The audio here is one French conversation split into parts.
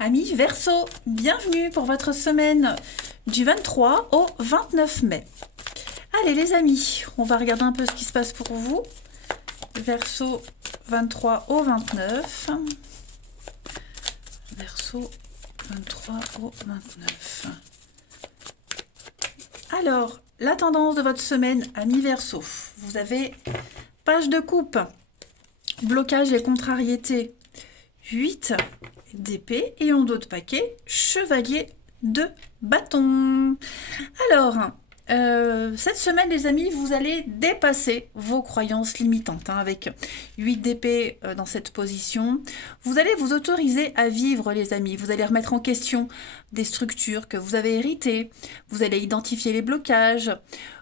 Amis Verseau, bienvenue pour votre semaine du 23 au 29 mai. Allez les amis, on va regarder un peu ce qui se passe pour vous. Verseau 23 au 29. Verseau 23 au 29. Alors, la tendance de votre semaine, amis Verseau. Vous avez page de coupe, blocage et contrariété, 8 d'épée et en dos de paquet, chevalier de bâton. Alors, cette semaine, les amis, vous allez dépasser vos croyances limitantes. Avec 8 d'épée dans cette position, vous allez vous autoriser à vivre, les amis. Vous allez remettre en question des structures que vous avez héritées. Vous allez identifier les blocages.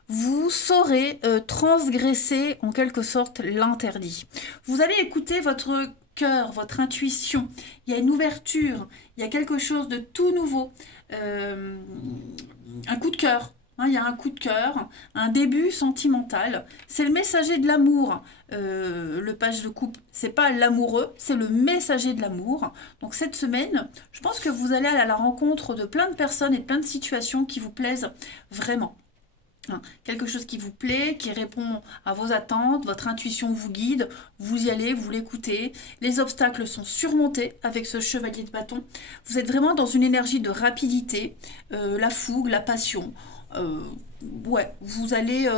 Vous saurez transgresser en quelque sorte l'interdit. Vous allez écouter votre cœur, votre intuition. Il y a une ouverture, il y a quelque chose de tout nouveau. Un coup de cœur. Il y a un coup de cœur, un début sentimental. C'est le messager de l'amour. Le page de coupe, c'est pas l'amoureux, c'est le messager de l'amour. Donc cette semaine, je pense que vous allez à la rencontre de plein de personnes et de plein de situations qui vous plaisent vraiment. Quelque chose qui vous plaît, qui répond à vos attentes, votre intuition vous guide, vous y allez, vous l'écoutez. Les obstacles sont surmontés avec ce chevalier de bâton. Vous êtes vraiment dans une énergie de rapidité, la fougue, la passion. Vous allez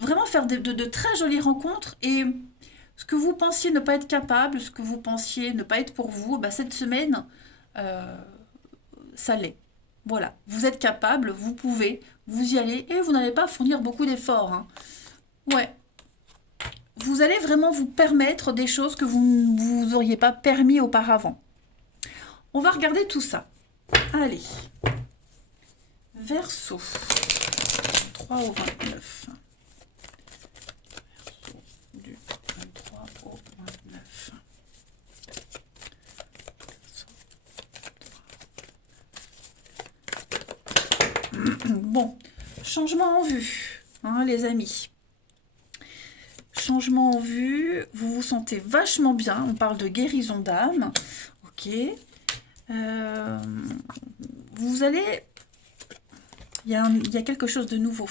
vraiment faire de très jolies rencontres et ce que vous pensiez ne pas être capable, ce que vous pensiez ne pas être pour vous, cette semaine, ça l'est. Voilà, vous êtes capable, vous pouvez, vous y allez et vous n'allez pas fournir beaucoup d'efforts. Vous allez vraiment vous permettre des choses que vous ne vous auriez pas permis auparavant. On va regarder tout ça. Allez. Verseau. 3 au 29. Verseau du 23 au 29. Bon, changement en vue, les amis. Changement en vue, vous vous sentez vachement bien. On parle de guérison d'âme. Ok. Vous allez... Il y a quelque chose de nouveau.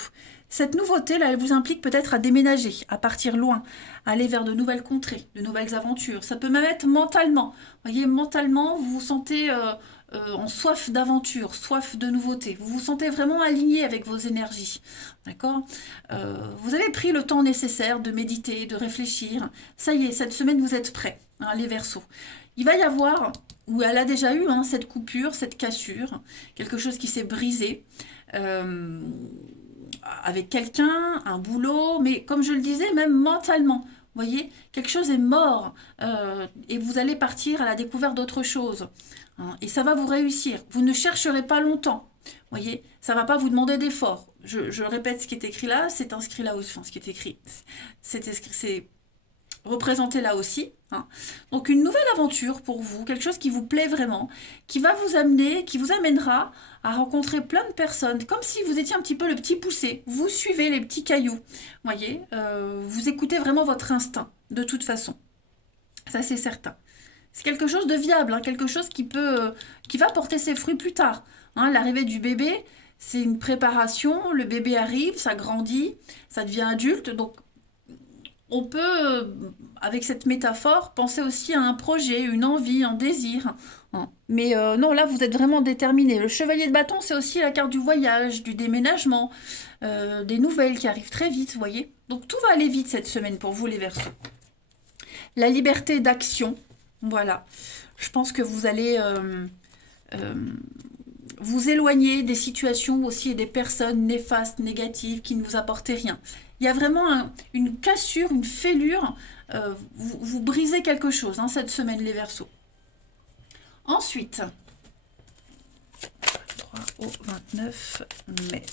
Cette nouveauté, là, elle vous implique peut-être à déménager, à partir loin, à aller vers de nouvelles contrées, de nouvelles aventures. Ça peut même être mentalement. Vous voyez, mentalement, vous vous sentez en soif d'aventure, soif de nouveauté. Vous vous sentez vraiment aligné avec vos énergies. D'accord ? Vous avez pris le temps nécessaire de méditer, de réfléchir. Ça y est, cette semaine, vous êtes prêts, les Verseaux. Il va y avoir, ou elle a déjà eu, cette coupure, cette cassure, quelque chose qui s'est brisé. Avec quelqu'un, un boulot, mais comme je le disais, même mentalement. Vous voyez, quelque chose est mort et vous allez partir à la découverte d'autre chose. Et ça va vous réussir. Vous ne chercherez pas longtemps. Vous voyez, ça ne va pas vous demander d'effort. Je répète ce qui est écrit là, c'est inscrit là aussi. Enfin, ce qui est écrit, c'est représenté là aussi. Donc une nouvelle aventure pour vous, quelque chose qui vous plaît vraiment, qui va vous amener, qui vous amènera à rencontrer plein de personnes, comme si vous étiez un petit peu le petit poussé. Vous suivez les petits cailloux, voyez, vous écoutez vraiment votre instinct, de toute façon. Ça, c'est certain. C'est quelque chose de viable, quelque chose qui va porter ses fruits plus tard. L'arrivée du bébé, c'est une préparation, le bébé arrive, ça grandit, ça devient adulte, donc on peut, avec cette métaphore, penser aussi à un projet, une envie, un désir. Mais non, là, vous êtes vraiment déterminé. Le chevalier de bâton, c'est aussi la carte du voyage, du déménagement, des nouvelles qui arrivent très vite, vous voyez. Donc tout va aller vite cette semaine pour vous, les Verseaux. La liberté d'action, voilà. Je pense que vous allez vous éloigner des situations aussi et des personnes néfastes, négatives, qui ne vous apportaient rien. Il y a vraiment une cassure, une fêlure. Vous brisez quelque chose cette semaine, les Verseaux. Ensuite, 3 au 29 mai.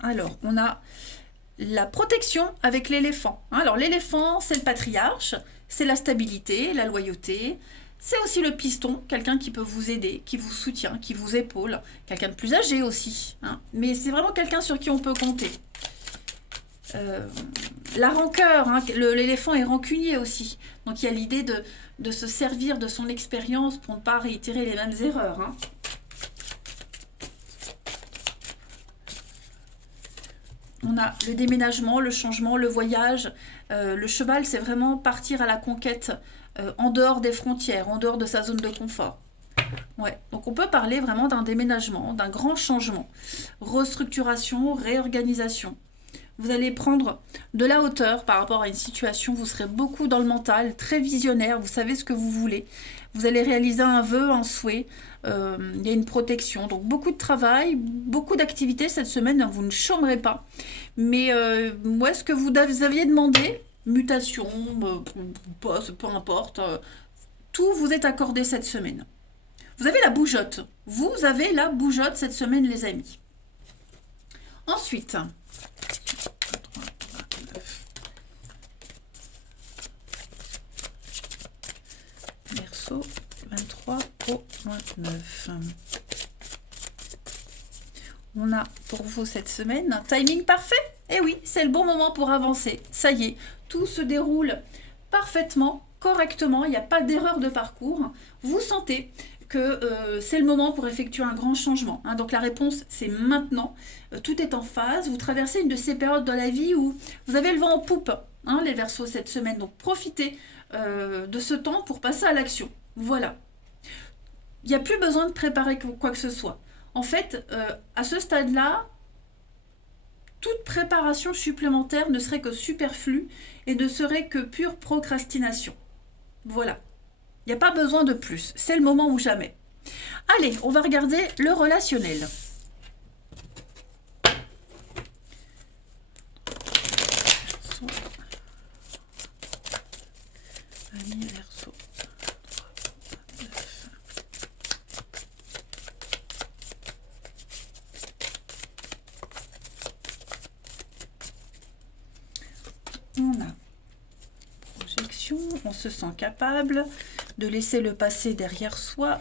Alors, on a la protection avec l'éléphant. Alors, l'éléphant, c'est le patriarche, c'est la stabilité, la loyauté. C'est aussi le piston, quelqu'un qui peut vous aider, qui vous soutient, qui vous épaule. Quelqu'un de plus âgé aussi. Mais c'est vraiment quelqu'un sur qui on peut compter. Euh, la rancœur, hein, l'éléphant est rancunier aussi. Donc il y a l'idée de se servir de son expérience pour ne pas réitérer les mêmes erreurs. Hein. On a le déménagement, le changement, le voyage. Le cheval, c'est vraiment partir à la conquête en dehors des frontières, en dehors de sa zone de confort. Ouais. Donc on peut parler vraiment d'un déménagement, d'un grand changement. Restructuration, réorganisation. Vous allez prendre de la hauteur par rapport à une situation, vous serez beaucoup dans le mental, très visionnaire, vous savez ce que vous voulez. Vous allez réaliser un vœu, un souhait, il y a une protection. Donc beaucoup de travail, beaucoup d'activités cette semaine, vous ne chômerez pas. Mais moi, ce que vous aviez demandé, mutation, poste, peu importe, tout vous est accordé cette semaine. Vous avez la bougeotte. Vous avez la bougeotte cette semaine, les amis. Ensuite, Verseau, 23 au 29. On a pour vous cette semaine un timing parfait. Eh oui, c'est le bon moment pour avancer. Ça y est, tout se déroule parfaitement, correctement. Il n'y a pas d'erreur de parcours. Vous sentez que c'est le moment pour effectuer un grand changement. Hein. Donc la réponse, c'est maintenant. Tout est en phase. Vous traversez une de ces périodes dans la vie où vous avez le vent en poupe, hein, les Verseaux, cette semaine. Donc profitez de ce temps pour passer à l'action. Voilà. Il n'y a plus besoin de préparer quoi que ce soit. En fait, à ce stade-là, toute préparation supplémentaire ne serait que superflue et ne serait que pure procrastination. Voilà. Il n'y a pas besoin de plus. C'est le moment ou jamais. Allez, on va regarder le relationnel. Ami Verseau. On a projection, on se sent capable de laisser le passé derrière soi.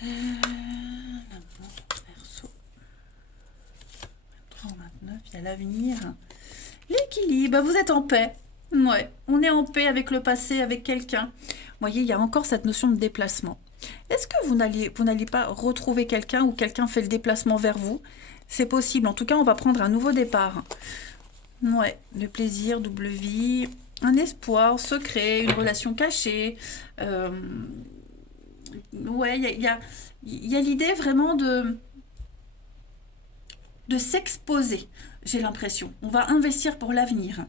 Verseau. 23 au 29, il y a l'avenir. L'équilibre, vous êtes en paix. Ouais, on est en paix avec le passé, avec quelqu'un. Vous voyez, il y a encore cette notion de déplacement. Est-ce que vous n'allez pas retrouver quelqu'un ou quelqu'un fait le déplacement vers vous? C'est possible. En tout cas, on va prendre un nouveau départ. Ouais, le plaisir, double vie, un espoir secret, une relation cachée. Ouais, il y a l'idée vraiment de s'exposer, j'ai l'impression. On va investir pour l'avenir.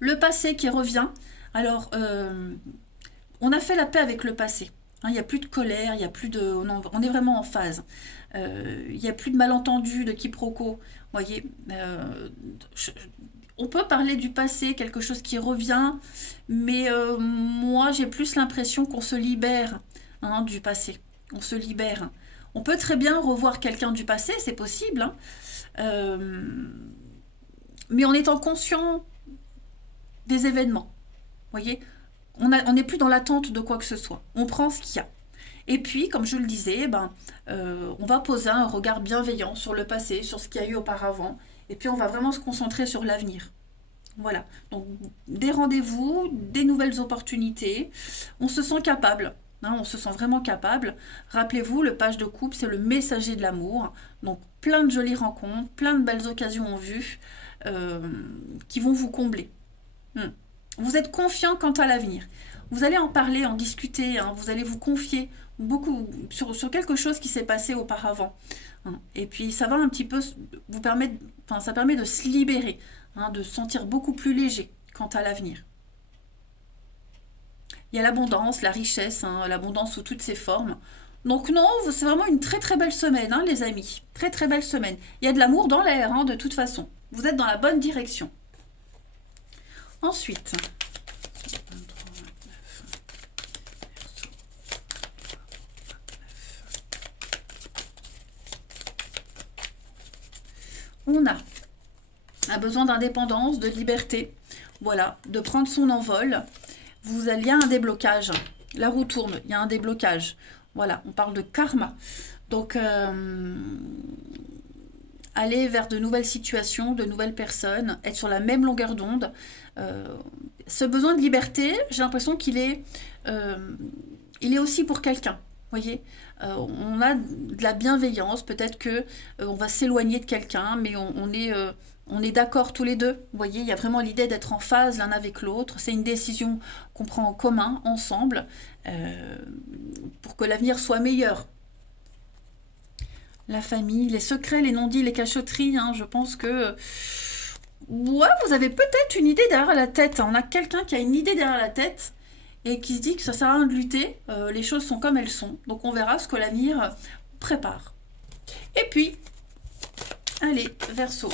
Le passé qui revient. Alors, on a fait la paix avec le passé. Hein, il n'y a plus de colère, il y a plus de, on est vraiment en phase. Il n'y a plus de malentendus, de quiproquos. Voyez, on peut parler du passé, quelque chose qui revient, mais moi j'ai plus l'impression qu'on se libère, hein, du passé. On se libère. On peut très bien revoir quelqu'un du passé, c'est possible, hein, mais en étant conscient des événements. Voyez, on n'est plus dans l'attente de quoi que ce soit. On prend ce qu'il y a. Et puis, comme je le disais, on va poser un regard bienveillant sur le passé, sur ce qu'il y a eu auparavant. Et puis, on va vraiment se concentrer sur l'avenir. Voilà. Donc, des rendez-vous, des nouvelles opportunités. On se sent capable. Hein, on se sent vraiment capable. Rappelez-vous, le page de coupe, c'est le messager de l'amour. Donc, plein de jolies rencontres, plein de belles occasions en vue qui vont vous combler. Vous êtes confiant quant à l'avenir. Vous allez en parler, en discuter, hein, vous allez vous confier beaucoup sur quelque chose qui s'est passé auparavant. Hein. Et puis ça va un petit peu vous permettre, enfin ça permet de se libérer, hein, de se sentir beaucoup plus léger quant à l'avenir. Il y a l'abondance, la richesse, hein, l'abondance sous toutes ses formes. Donc non, c'est vraiment une très très belle semaine, hein, les amis. Très très belle semaine. Il y a de l'amour dans l'air, hein, de toute façon. Vous êtes dans la bonne direction. Ensuite, on a un besoin d'indépendance, de liberté, voilà, de prendre son envol. Il y a un déblocage. La roue tourne, il y a un déblocage. Voilà, on parle de karma. Donc, aller vers de nouvelles situations, de nouvelles personnes, être sur la même longueur d'onde. Euh, Ce besoin de liberté, j'ai l'impression il est aussi pour quelqu'un. Voyez, on a de la bienveillance, peut-être que on va s'éloigner de quelqu'un, mais on est d'accord tous les deux. Vous voyez, il y a vraiment l'idée d'être en phase l'un avec l'autre. C'est une décision qu'on prend en commun, ensemble, euh, pour que l'avenir soit meilleur. La famille, les secrets, les non-dits, les cachotteries, hein, je pense que... Ouais, vous avez peut-être une idée derrière la tête. On a quelqu'un qui a une idée derrière la tête et qui se dit que ça sert à rien de lutter. Les choses sont comme elles sont. Donc on verra ce que l'avenir prépare. Et puis, allez, Verseau.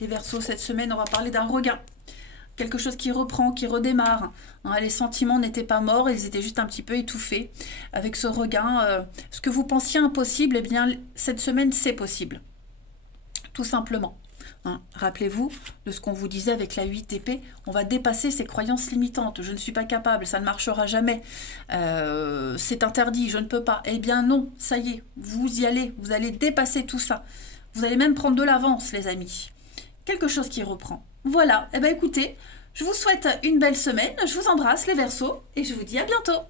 Les Verseaux, cette semaine, on va parler d'un regain. Quelque chose qui reprend, qui redémarre. Hein, les sentiments n'étaient pas morts, ils étaient juste un petit peu étouffés. Avec ce regain, ce que vous pensiez impossible, eh bien, cette semaine, c'est possible. Tout simplement. Hein, rappelez-vous de ce qu'on vous disait avec la 8 épée, on va dépasser ces croyances limitantes. Je ne suis pas capable, ça ne marchera jamais. C'est interdit, je ne peux pas. Eh bien non, ça y est, vous y allez, vous allez dépasser tout ça. Vous allez même prendre de l'avance, les amis. Quelque chose qui reprend. Voilà, eh bien écoutez, je vous souhaite une belle semaine, je vous embrasse les Verseaux et je vous dis à bientôt.